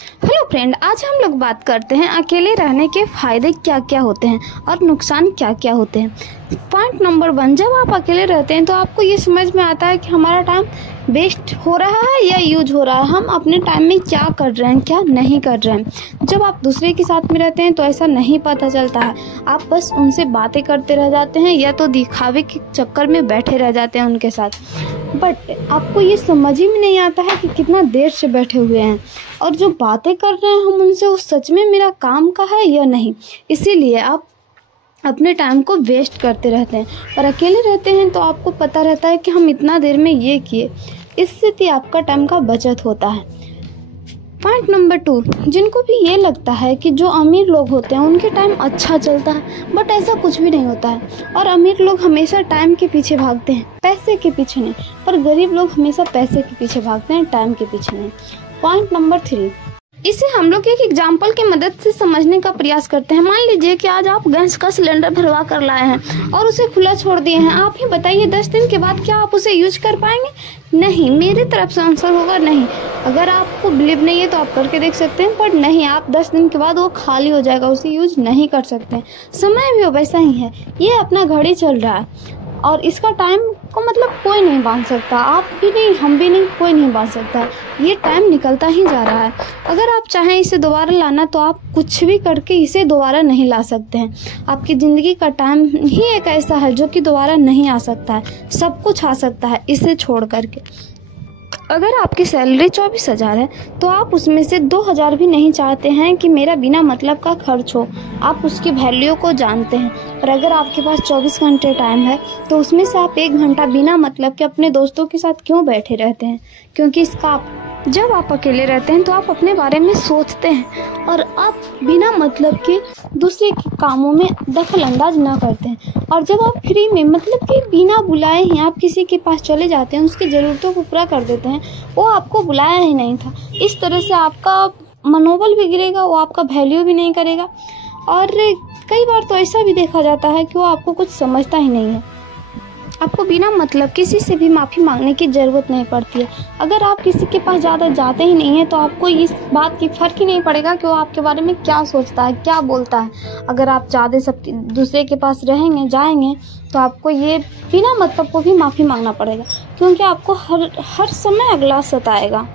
Hello friend, आज हम लोग बात करते हैं अकेले रहने के फ़ायदे क्या क्या होते हैं और नुकसान क्या क्या होते हैं। पॉइंट नंबर 1, जब आप अकेले रहते हैं तो आपको ये समझ में आता है कि हमारा टाइम वेस्ट हो रहा है या यूज हो रहा है, हम अपने टाइम में क्या कर रहे हैं क्या नहीं कर रहे हैं। जब आप दूसरे के साथ में रहते हैं तो ऐसा नहीं पता चलता है, आप बस उनसे बातें करते रह जाते हैं या तो दिखावे के चक्कर में बैठे रह जाते हैं उनके साथ। बट आपको ये समझ ही में नहीं आता है कि कितना देर से बैठे हुए हैं और जो बातें कर रहे हैं हम उनसे, वो सच में मेरा काम का है या नहीं। इसीलिए आप अपने टाइम को वेस्ट करते रहते हैं। और अकेले रहते हैं तो आपको पता रहता है कि हम इतना देर में ये किए, इससे भी आपका टाइम का बचत होता है। पॉइंट नंबर 2, जिनको भी ये लगता है कि जो अमीर लोग होते हैं उनके टाइम अच्छा चलता है, बट ऐसा कुछ भी नहीं होता है। और अमीर लोग हमेशा टाइम के पीछे भागते हैं, पैसे के पीछे नहीं। पर गरीब लोग हमेशा पैसे के पीछे भागते हैं, टाइम के पीछे नहीं। पॉइंट नंबर 3, इसे हम लोग एक एग्जाम्पल की मदद से समझने का प्रयास करते हैं। मान लीजिए कि आज आप गैस का सिलेंडर भरवा कर लाए हैं और उसे खुला छोड़ दिए हैं। आप ही बताइए 10 दिन के बाद क्या आप उसे यूज कर पाएंगे? नहीं, मेरी तरफ से आंसर होगा नहीं। अगर आपको बिलीव नहीं है तो आप करके देख सकते हैं, पर नहीं, आप 10 दिन के बाद वो खाली हो जाएगा, उसे यूज नहीं कर सकते। समय भी वैसा ही है, ये अपना घड़ी चल रहा है और इसका टाइम को मतलब कोई नहीं बांध सकता, आप भी नहीं, हम भी नहीं, कोई नहीं बांध सकता। ये टाइम निकलता ही जा रहा है। अगर आप चाहें इसे दोबारा लाना तो आप कुछ भी करके इसे दोबारा नहीं ला सकते हैं। आपकी ज़िंदगी का टाइम ही एक ऐसा है जो कि दोबारा नहीं आ सकता है। सब कुछ आ सकता है इसे छोड़ करके। अगर आपकी सैलरी 24,000 है तो आप उसमें से 2,000 भी नहीं चाहते हैं कि मेरा बिना मतलब का खर्च हो। आप उसकी वैल्यू को जानते हैं। और अगर आपके पास 24 घंटे टाइम है तो उसमें से आप 1 घंटा बिना मतलब के अपने दोस्तों के साथ क्यों बैठे रहते हैं? क्योंकि जब आप अकेले रहते हैं तो आप अपने बारे में सोचते हैं और आप बिना मतलब के दूसरे के कामों में दखल अंदाज ना करते हैं। और जब आप फ्री में मतलब कि बिना बुलाए ही आप किसी के पास चले जाते हैं, उसकी ज़रूरतों को पूरा कर देते हैं, वो आपको बुलाया ही नहीं था। इस तरह से आपका मनोबल भी गिरेगा, वो आपका वैल्यू भी नहीं करेगा। और कई बार तो ऐसा भी देखा जाता है कि वो आपको कुछ समझता ही नहीं है। आपको बिना मतलब किसी से भी माफ़ी मांगने की ज़रूरत नहीं पड़ती है। अगर आप किसी के पास ज़्यादा जाते ही नहीं हैं तो आपको इस बात की फ़र्क ही नहीं पड़ेगा कि वो आपके बारे में क्या सोचता है, क्या बोलता है। अगर आप ज़्यादा सब दूसरे के पास रहेंगे, जाएंगे, तो आपको ये बिना मतलब को भी माफ़ी मांगना पड़ेगा, क्योंकि आपको हर समय अगला सताएगा।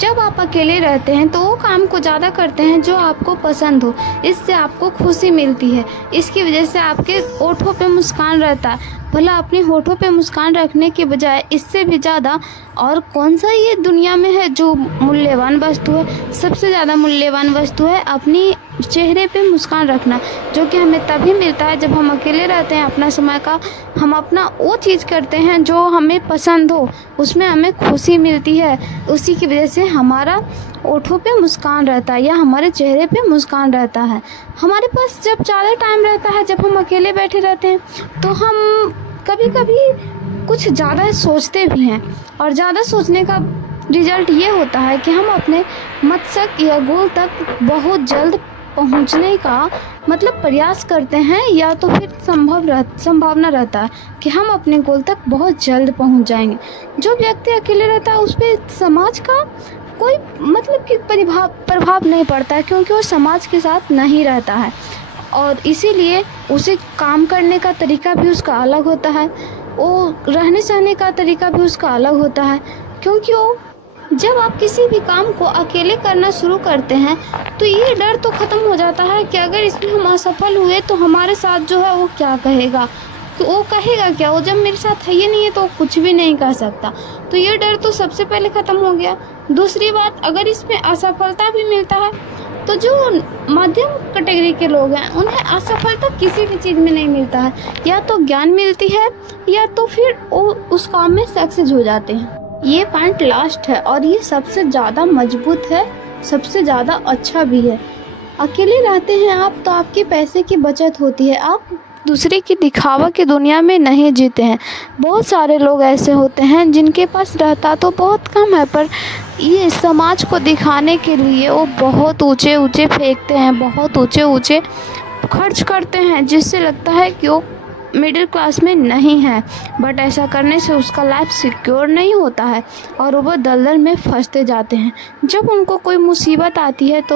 जब आप अकेले रहते हैं तो वो काम को ज़्यादा करते हैं जो आपको पसंद हो, इससे आपको खुशी मिलती है। इसकी वजह से आपके होठों पे मुस्कान रहता है। भला अपने होठों पे मुस्कान रखने के बजाय इससे भी ज़्यादा और कौन सा ये दुनिया में है जो मूल्यवान वस्तु है? सबसे ज़्यादा मूल्यवान वस्तु है अपनी चेहरे पे मुस्कान रखना, जो कि हमें तभी मिलता है जब हम अकेले रहते हैं। अपना समय का हम अपना वो चीज़ करते हैं जो हमें पसंद हो, उसमें हमें खुशी मिलती है। उसी की वजह से हमारा होठों पे मुस्कान रहता है या हमारे चेहरे पे मुस्कान रहता है। हमारे पास जब ज़्यादा टाइम रहता है, जब हम अकेले बैठे रहते हैं, तो हम कभी कभी कुछ ज़्यादा सोचते भी हैं। और ज़्यादा सोचने का रिजल्ट ये होता है कि हम अपने मकसद या गोल तक बहुत जल्द पहुंचने का मतलब प्रयास करते हैं, या तो फिर संभावना रहता है कि हम अपने गोल तक बहुत जल्द पहुंच जाएंगे। जो व्यक्ति अकेले रहता है उस पर समाज का कोई मतलब कि प्रभाव नहीं पड़ता है, क्योंकि वो समाज के साथ नहीं रहता है। और इसीलिए उसे काम करने का तरीका भी उसका अलग होता है, वो रहने सहने का तरीका भी उसका अलग होता है। क्योंकि वो जब आप किसी भी काम को अकेले करना शुरू करते हैं तो ये डर तो ख़त्म हो जाता है कि अगर इसमें हम असफल हुए तो हमारे साथ जो है वो क्या कहेगा, वो कहेगा क्या, वो जब मेरे साथ है ही नहीं है तो कुछ भी नहीं कह सकता। तो ये डर तो सबसे पहले ख़त्म हो गया। दूसरी बात, अगर इसमें असफलता भी मिलता है तो जो मध्यम कैटेगरी के लोग हैं उन्हें असफलता किसी भी चीज़ में नहीं मिलता है, या तो ज्ञान मिलती है या तो फिर वो उस काम में सक्सेस हो जाते हैं। ये पॉइंट लास्ट है और ये सबसे ज़्यादा मजबूत है, सबसे ज़्यादा अच्छा भी है। अकेले रहते हैं आप तो आपके पैसे की बचत होती है, आप दूसरे की दिखावा की दुनिया में नहीं जीते हैं। बहुत सारे लोग ऐसे होते हैं जिनके पास रहता तो बहुत कम है, पर ये समाज को दिखाने के लिए वो बहुत ऊंचे ऊंचे फेंकते हैं, बहुत ऊंचे ऊंचे खर्च करते हैं, जिससे लगता है कि वो मिडिल क्लास में नहीं है, बट ऐसा करने से उसका लाइफ सिक्योर नहीं होता है और वो दलदल में फंसते जाते हैं। जब उनको कोई मुसीबत आती है तो